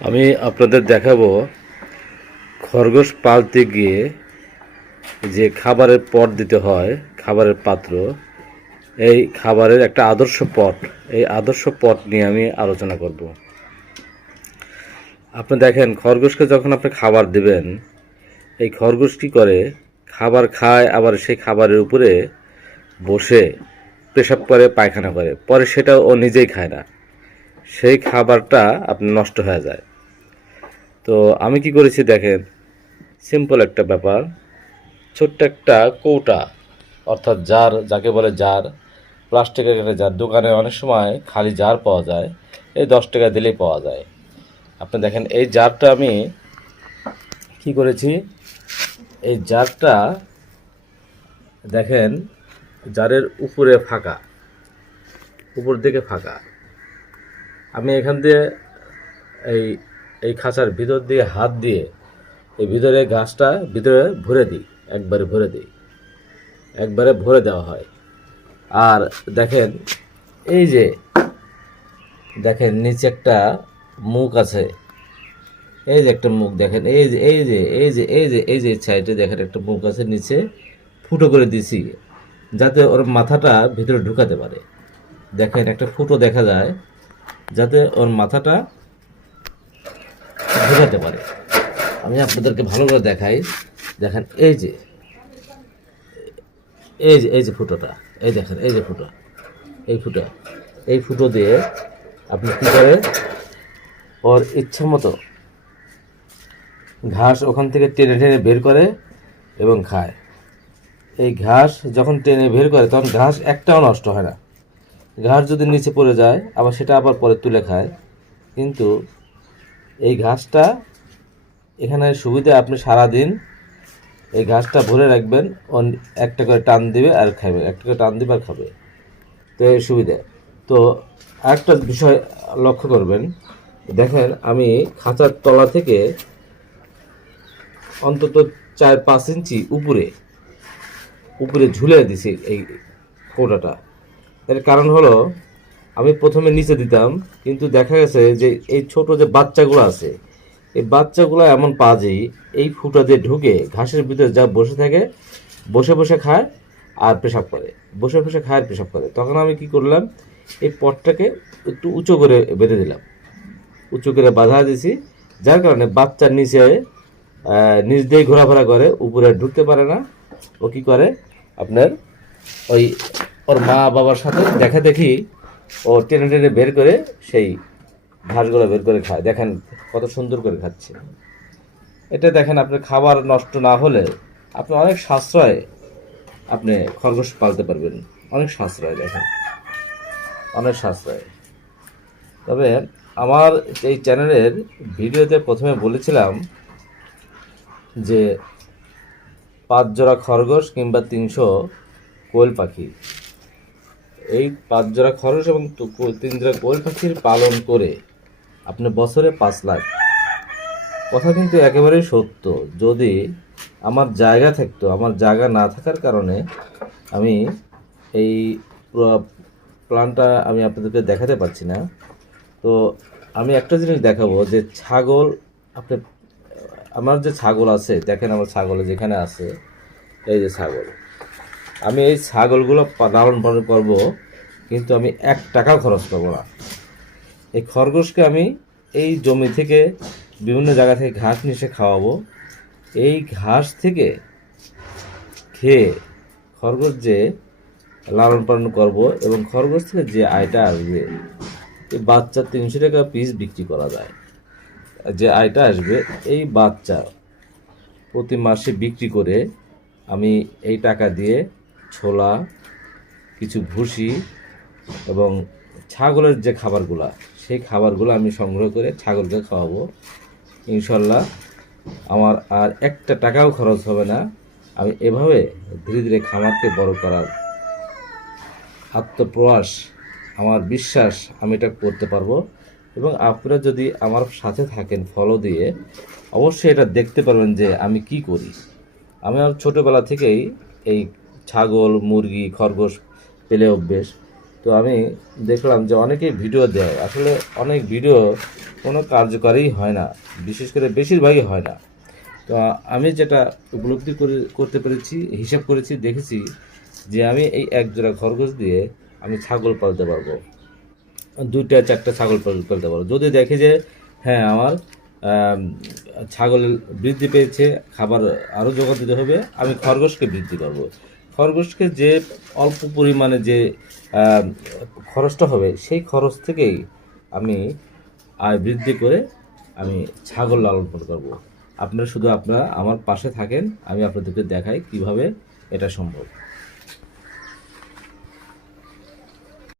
আমি আপনাদের দেখাবো খরগোশ পালতে গিয়ে যে খাবারের পট দিতে হয়, খাবারের পাত্র, এই খাবারের একটা আদর্শ পট, এই আদর্শ পট নিয়ে আমি আলোচনা করব। আপনি দেখেন খরগোশকে যখন আপনি খাবার দিবেন, এই খরগোশ কী করে, খাবার খায়, আবার সেই খাবারের উপরে বসে পেশাব করে, পায়খানা করে, পরে সেটা ও নিজেই খায় না, সেই খাবারটা আপনার নষ্ট হয়ে যায়। তো আমি কি করেছি দেখেন, সিম্পল একটা ব্যাপার, ছোট্ট একটা কৌটা, অর্থাৎ জার, যাকে বলে জার, প্লাস্টিকের একটা জার, দোকানে অনেক সময় খালি জার পাওয়া যায়, এই 10 টাকা দিলেই পাওয়া যায়। আপনি দেখেন এই জারটা আমি কি করেছি, এই জারটা দেখেন, জারের উপরে ফাঁকা, উপর দিকে ফাঁকা। আমি এখান দিয়ে এই এই খাঁচার ভিতর দিয়ে হাত দিয়ে এই ভিতরে ঘাসটা ভিতরে ভরে দিই, একবারে ভরে দিই, একবারে ভরে দেওয়া হয়। আর দেখেন এই যে দেখেন নিচে একটা মুখ আছে, এই যে একটা মুখ দেখেন, এই যে এই যে এই যে এই যে এই যে সাইডে দেখেন একটা মুখ আছে, নিচে ফুটো করে দিছি যাতে ওর মাথাটা ভিতরে ঢুকাতে পারে। দেখেন একটা ফুটো দেখা যায় যাতে ওর মাথাটা ঢুকাতে পারে। আমি আপনাদেরকে ভালো করে দেখাই, দেখেন এই যে এই যে এই যে ফুটোটা, এই দেখেন এই যে ফুটো, এই ফুটো, এই ফুটো দিয়ে আপনি কী করে ওর ইচ্ছা মতো ঘাস ওখান থেকে টেনে টেনে বের করে এবং খায়। এই ঘাস যখন টেনে বের করে তখন ঘাস একটাও নষ্ট হয় না। ঘাস যদি নিচে পড়ে যায় আবার সেটা আবার পরে তুলে খায়, কিন্তু এই ঘাসটা এখানে সুবিধা, আপনি সারাদিন এই ঘাসটা ভরে রাখবেন, একটা করে টান দিবে আর খাবে, একটা করে টান দিবে আর খাবে, তো এই সুবিধা। তো আরেকটা বিষয় লক্ষ্য করবেন, দেখেন আমি খাঁচার তলা থেকে অন্তত 4-5 ইঞ্চি উপরে উপরে ঝুলে দিছি এই কৌটাটা। এর কারণ হলো, আমি প্রথমে নিচে দিতাম, কিন্তু দেখা গেছে যে এই ছোট যে বাচ্চাগুলো আছে, এই বাচ্চাগুলো এমন পাজি, এই ফুটা দিয়ে ঢুকে ঘাসের ভিতরে যা বসে থাকে, বসে বসে খায় আর পেশাব করে, বসে বসে খায় আর পেশাব করে। তখন আমি কি করলাম, এই পটটাকে একটু উঁচু করে বেঁধে দিলাম, উঁচু করে বাঁধা দিছি, যার কারণে বাচ্চার নিচে নিচ দিয়ে ঘোরাফেরা করে, উপরে ঢুকতে পারে না। ও কি করে আপনার ওই ওর মা বাবার সাথে দেখা দেখি ও টেনে টেনে বের করে সেই ঘাসগুলো বের করে খায়। দেখেন কত সুন্দর করে খাচ্ছে। এটা দেখেন, আপনার খাবার নষ্ট না হলে আপনি অনেক সাশ্রয় আপনি খরগোশ পালতে পারবেন, অনেক সাশ্রয়, দেখেন অনেক সাশ্রয়। তবে আমার এই চ্যানেলের ভিডিওতে প্রথমে বলেছিলাম যে 5 জোড়া খরগোশ কিংবা 300 কোয়েল পাখি, এই 5 জোড়া খরগোশ এবং 3 জোড়া কোয়েল পাখির পালন করে আপনি বছরে 5 লাখ। কথা কিন্তু একেবারেই সত্য। যদি আমার জায়গা থাকতো, আমার জায়গা না থাকার কারণে আমি এই প্ল্যানটা আমি আপনাদেরকে দেখাতে পারছি না। তো আমি একটা জিনিস দেখাবো, যে ছাগল, আপনি আমার যে ছাগল আছে, দেখেন আমার ছাগলে যেখানে আছে, এই যে ছাগল, আমি এই ছাগলগুলো লালন পালন করবো, কিন্তু আমি 1 টাকাও খরচ করবো না। এই খরগোশকে আমি এই জমি থেকে বিভিন্ন জায়গা থেকে ঘাস নিয়ে এসে খাওয়াবো। এই ঘাস থেকে খেয়ে খরগোশ যে লালন পালন করব, এবং খরগোশ থেকে যে আয়টা আসবে, এই বাচ্চা 300 টাকা পিস বিক্রি করা যায়। যে আয়টা আসবে, এই বাচ্চা প্রতি মাসে বিক্রি করে আমি এই টাকা দিয়ে ছোলা, কিছু ভুসি এবং ছাগলের যে খাবারগুলো, সেই খাবারগুলো আমি সংগ্রহ করে ছাগলকে খাওয়াবো। ইনশাল্লাহ আমার আর 1 টাকাও খরচ হবে না। আমি এভাবে ধীরে ধীরে খামারকে বড় করার আত্মপ্রয়াস, আমার বিশ্বাস, আমি এটা করতে পারবো। এবং আপনারা যদি আমার সাথে থাকেন ফলো দিয়ে, অবশ্যই এটা দেখতে পারবেন যে আমি কি করি। আমি আমার ছোটোবেলা থেকেই এই ছাগল, মুরগি, খরগোশ পেলে অভ্যেস। তো আমি দেখলাম যে অনেকেই ভিডিও দেয়, আসলে অনেক ভিডিও কোনো কার্যকারী হয় না, বিশেষ করে বেশিরভাগই হয় না। তো আমি যেটা উপলব্ধি করতে পেরেছি, হিসাব করেছি, দেখেছি যে আমি এই এক জোড়া খরগোশ দিয়ে আমি ছাগল পালতে পারবো, 2-4টা ছাগল পালতে পারবো, যদি দেখি যে হ্যাঁ আমার ছাগল বৃদ্ধি পেয়েছে, খাবার আরও জোগান দিতে হবে, আমি খরগোশকে বৃদ্ধি করব। খরগোশকে যে অল্প পরিমাণে যে আম, খরচটা হবে, সেই খরচ থেকেই আমি আয় বৃদ্ধি করে আমি ছাগল লালন পালন করবো। আপনারা আমার পাশে থাকেন, আমি আপনাদেরকে দেখাই কিভাবে এটা সম্ভব।